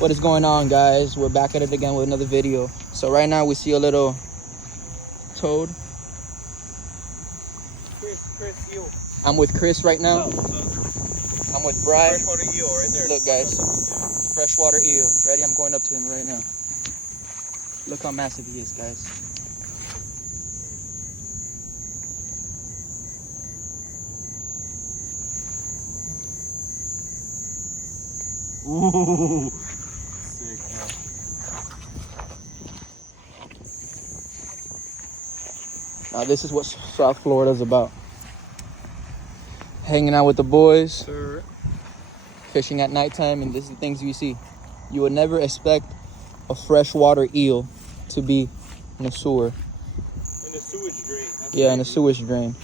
What is going on, guys? We're back at it again with another video. So right now we see a little toad. Chris eel. I'm with Chris right now. I'm with Bri. Freshwater eel right there. Look, guys, freshwater eel. Ready? I'm going up to him right now. Look how massive he is, guys. Ooh. Sick, man. Now this is what South Florida's about. Hanging out with the boys, Sir. fishing at nighttime, and this is the things you see. You would never expect a freshwater eel to be in a sewer. In the sewage drain. Yeah, in a sewage drain.